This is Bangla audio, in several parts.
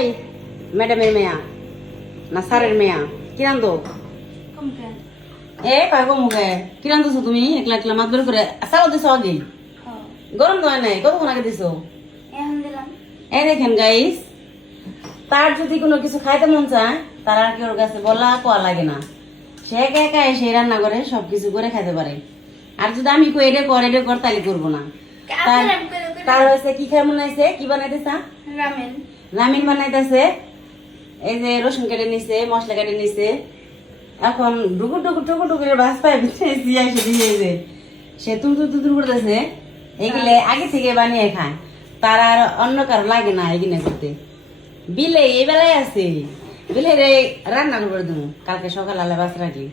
এই ম্যাডামের মেয়া না স্যারের মেয়া কি রান্ধো এ পাইব মুখে কি রান্ধছো তুমি একলা একলা মাছ বের করে চাও দিছো আগে গরম তো হয় নাই কতক্ষণ আগে দিছো এই দেখেন গাইস তার যদি কোনো কিছু খাইতে মন চায় তার আর কেউ কাছে বলা কোয়া লাগে না সে একা একা এসে রান্না করে সবকিছু করে খাইতে পারে আর যদি আমি কই এটা কর তাহলে করবো না তার হয়েছে কি খাই মনে হয়েছে কি বানাইতেছা রামিন বানাইতেছে এই যে রসুন কেটে নিছে মশলা কেটে নিছে এখন ডুকুর টুকুর ভাজ পাই এসে দিয়ে যে সে তুর করতেছে এগুলো আগে থেকে বানিয়ে খায় তার আর অন্য কারো লাগে না এগুলো করতে বিলে এই বেলায় আছে বিলে রে রান্না করে দেবো কালকে সকাল আলে বাস রাখলি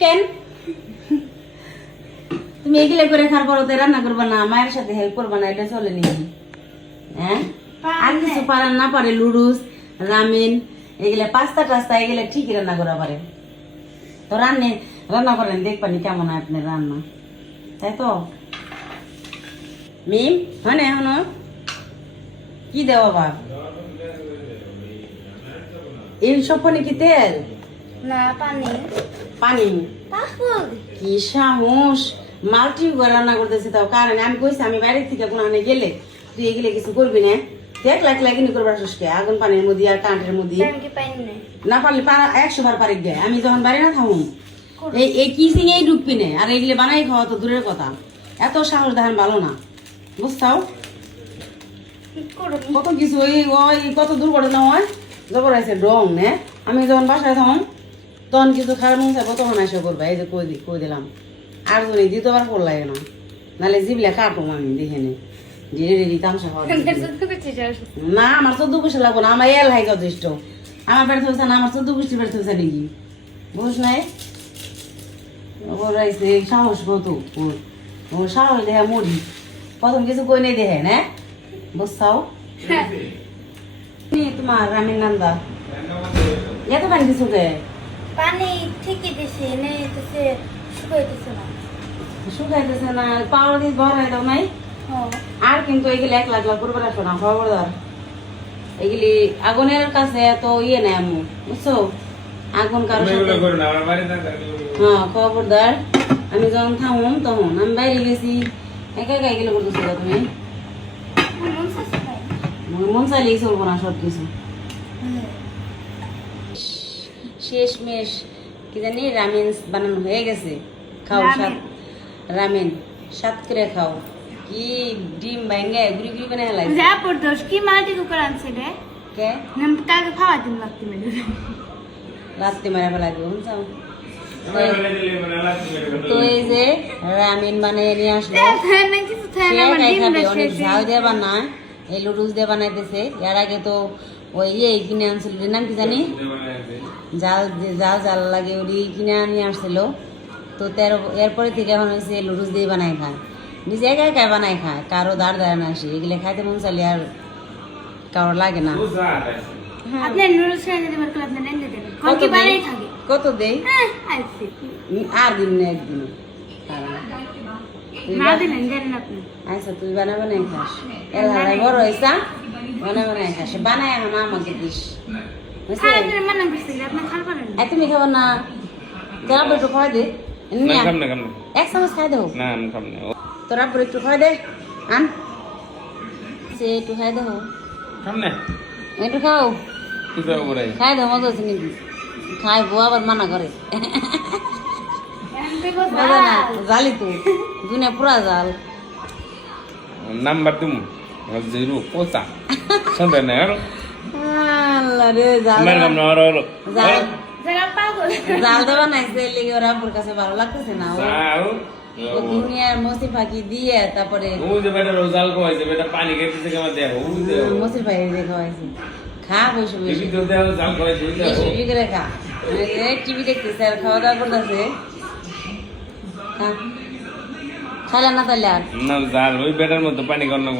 কেন তুমি এগুলো করে খার পর রান্না করবা না মায়ের সাথে হেল্প করবা না এটা চলে নাকি হ্যাঁ আর কিছু পারেন না পারে লুডুস রামিন এগুলা পাস্তা টাস্তা এগুলা ঠিকই রান্না করা পারে তো রান্না করেন দেখবানি কেমন হয় আপনার রান্না তাই তো মিম হয় না এখনো কি দেওয়া বাপ এই সব পানি কি তেল না পানি কি সাহস মাল্টি রান্না করতেছে তাও কারণ আমি কইছি আমি বাইরে থেকে কোনো আনে গেলে তুই এগুলো কিছু করবি না দেখ লাগিনি করবার সুস্কে আগুন পানির মধ্যে আর কাঁটের মধ্যে না পারলে 100 বার পারি গে আমি যখন বাড়ি না থাকুন এই কিচিং এই ঢুকবি না আর এগুলো বানাই খাওয়া তো দূরের কথা এত সাহস দেখেন ভালো না বুঝতাও কত কিছু ওই কত দুর্ঘটনা হয় জবর আছে রং নে আমি যখন বাসায় থাকুন তখন কিছু খারাপ মন চাইবো তখন এসে করবা এই যে কই দিলাম আর যদি দ্বিতীয়বার পর লাগে না নাহলে জিবলে কাটুম আমি দেখে নে না আমার 14 পয়সা লাগবো না আমার এলাই যথেষ্ট আমার বেড়ে থাকছে না আমার 14 পুষ্টি বেড়ে থাকছে নাকি বুঝ নাই সাহস কত ওর সাহস দেখা মরি প্রথম কিছু কই নেই দেখে না বুঝছাও তোমার রামিন নান্দা এত পানি দিছো কে পানি ঠিকই দিছি নেইতেছে শুকাইতেছে না পাওয়ার দিয়ে ভরাই দাও নাই আর কিন্তু এগুলি 1 লাখ করবার আসো না খবরদার এগুলি আগুনের কাছে তো নেই আমি বুঝছো আগুন কারো হ্যাঁ খবরদার আমি যখন থাকুন তখন আমি বাইরে গেছি একা একা এগুলো করতেছো তুমি মন চাইলেই চলবো না সবকিছু শেষমেশ কি জানি রামেন বানানো হয়ে গেছে খাও সাত রামেন সাত করে খাও কি ডিম ভাঙে গুড়ি গুড়ি বানায় লাগে যা পড়দোস কি মাল্টি কুকার আনছে রে কে নাম তাকে খাওয়া দিন রাতে মারা ফেলা দিব বুঝছো তো এই যে রামেন বানিয়ে নিয়ে আসলো অনেক ঝাল দিয়ে বানায় এই লুডুস দিয়ে বানাইতেছে এর আগে তো ওই কিনে আনছিল নাম কি জানি জাল লাগে ওই কিনে নিয়ে আসছিল তো এরপরে থেকে এখন হয়েছে লুডুস দিয়ে বানাই খায় নিজে একা একা বানাই খায় কারো দাঁড় দাঁড়ায় না আসে এগুলো খাইতে মন চাইলে আর কারোর লাগে না কত দেই আর দিন না একদিন আচ্ছা তুই বানাই খাস এলাকায় বড় হয়েছা বানাই খাস বানাই এখন আমাকে দিস তুমি খাবো না তোরা একটু খাওয়া দে এক চামচ খাই দেবো তোরা একটু খাওয়া দে আন সে একটু খাই দেবো একটু খাও খাই দেবো মজা আছে নাকি খাইবো আবার মানা করে জালি তো দুনিয়া পুরা জাল নাম্বার তুমি জিরো পোচা শুনবে না আল্লাহ রে জাল জাল দেওয়া নাইছে লেগে ওরা আপুর কাছে ভালো লাগতেছে না ও দুনিয়ার মসি ফাঁকি দিয়ে তারপরে মসির ফাঁকি দিয়ে খাওয়াইছে খা বসে বসে করে খা টিভি দেখতেছে আর খাওয়া দাওয়া করতেছে খাইলে না তাহলে আর না জাল ওই বেটার মতো পানি কর না